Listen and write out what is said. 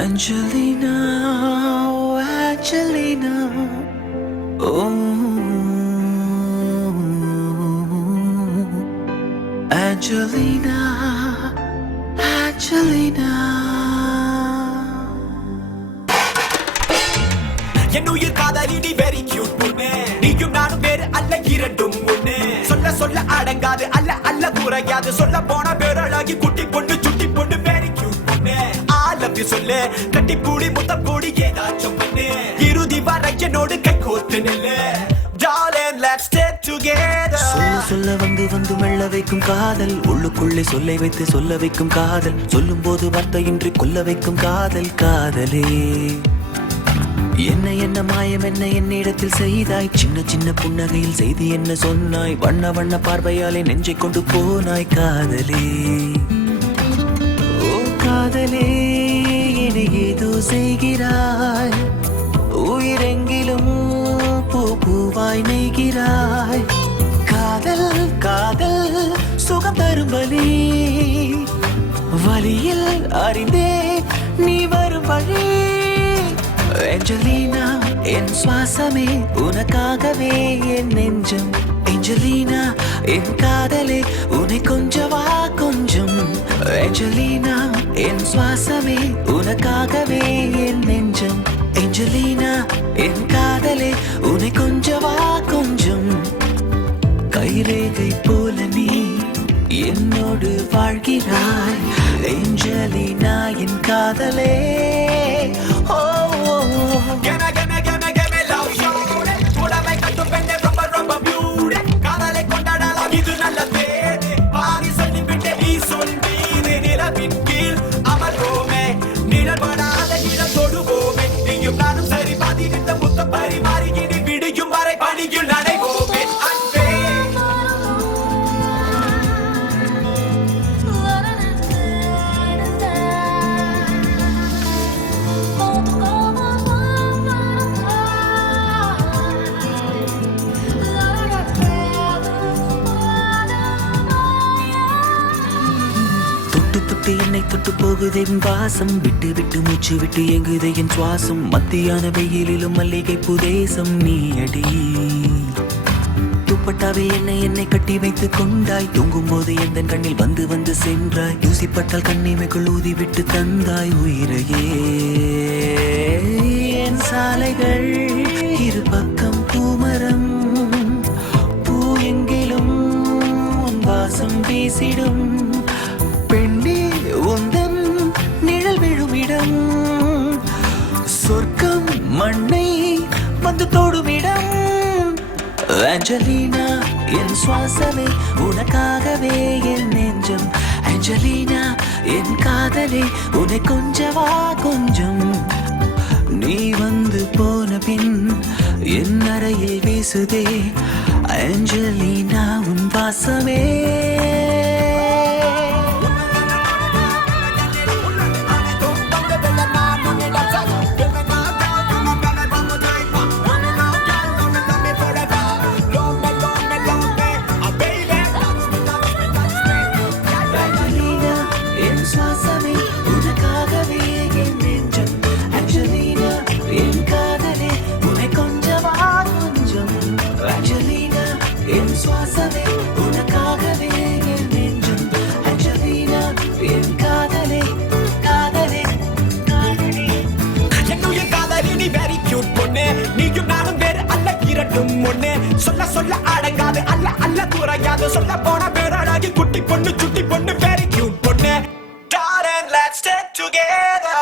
Angelina, oh Angelina, oh Angelina, Angelina. என்னுயிர் காதலி நீ வெரி கியூட் பொண்ணு, நீயும் நானும் வேறு அல்ல இரண்டும் ஒண்ணு. சொல்ல சொல்ல அடங்காது அல்ல அல்ல குறையாது, சொல்ல போன பேரழகி குட்டி பொண்ணு சுட்டி பொண்ணு வெரி கியூட் பொண்ணு. I love you சொல்லு, கட்டி பூடி முத்தம் கூடி ஏதாச்சும் பண்ணு, இறுதி வரை என்னோடு கை கோத்து நில்லு. Darling, let's stay together. சொல்ல சொல்ல வந்து வந்து மெல்ல வைக்கும் காதல், உள்ளுக்குள்ளே சொல்லை வைத்து சொல்ல வைக்கும் காதல், சொல்லும் போது வார்த்தையின்றி கொல்ல வைக்கும் காதல். காதலே என்ன என்ன மாயம் என்ன என்னிடத்தில் செய்தாய், சின்ன சின்ன புன்னகையில் செய்தி என்ன சொன்னாய், வண்ண வண்ண பார்வையாலே நெஞ்சை கொண்டு போனாய். காதலே ஓ காதலே, என்னை ஏதோ செய்கிறாய், உயிரெங்கிலும் பூ பூவாய் நெய்கிறாய். காதல் காதல் சுகம் தரும் வலி, வலியில் அறிந்தே நீ வரும் வழி. ஏஞ்சலினா என் சுவாசமே உனக்காகவே என் நெஞ்சம், ஏஞ்சலினா என் காதலே உன்னை கொஞ்சவா கொஞ்சம். ஏஞ்சலினா என் சுவாசமே உனக்காகவே என் நெஞ்சம், ஏஞ்சலினா என் காதலே உன்னை கொஞ்சவா கொஞ்சம். கைரேகை போல நீ என்னோடு வாழ்கிறாய், ஏஞ்சலினா என் காதலே. தொட்டு என்னை தொட்டு போகுதே என் வாசம், விட்டு விட்டு மூச்சு விட்டு எங்குதே என் சுவாசம். மத்தியான வெயிலிலும் மல்லிகை புதேசம் நீ அடி. துப்பட்டாவே என்னை என்னை கட்டி வைத்து கொண்டாய், தூங்கும் போது எந்த கண்ணில் வந்து வந்து சென்றாய். தூசிப்பட்டால் கண்ணிமைக்குள் ஊதி விட்டு தந்தாய் உயிரையே. என் சாலைகள் இரு பக்கம் பூமரம், பூ எங்கிலும் உன் வாசம் வீசிடும். உந்தன் நிழல் விழுமிடம், சொர்க்கம் மண்ணை வந்து தொடுமிடம். ஏஞ்சலினா என் சுவாசமே உனக்காகவே என் நெஞ்சம், ஏஞ்சலினா என் காதலே உன்னை கொஞ்சவா கொஞ்சம். நீ வந்து போன பின் என் அறையில் வீசுதே ஏஞ்சலினா உன் வாசமே. சுவாசமே உனக்காகவே என் நெஞ்சம், ஏஞ்சலினா என் காதலே காதலே காதலே. என்னுயிர் காதலி நீ வெரி கியூட் பொண்ணு, நீயும் நானும் வேறு அல்ல இரண்டும் ஒண்ணு. சொல்ல சொல்ல அடங்காது அல்ல அல்ல குறையாது, சொல்ல போன பேரழகி குட்டி பொண்ணு சுட்டி பொண்ணு வெரி கியூட் பொண்ணு. Darling, let's stay together.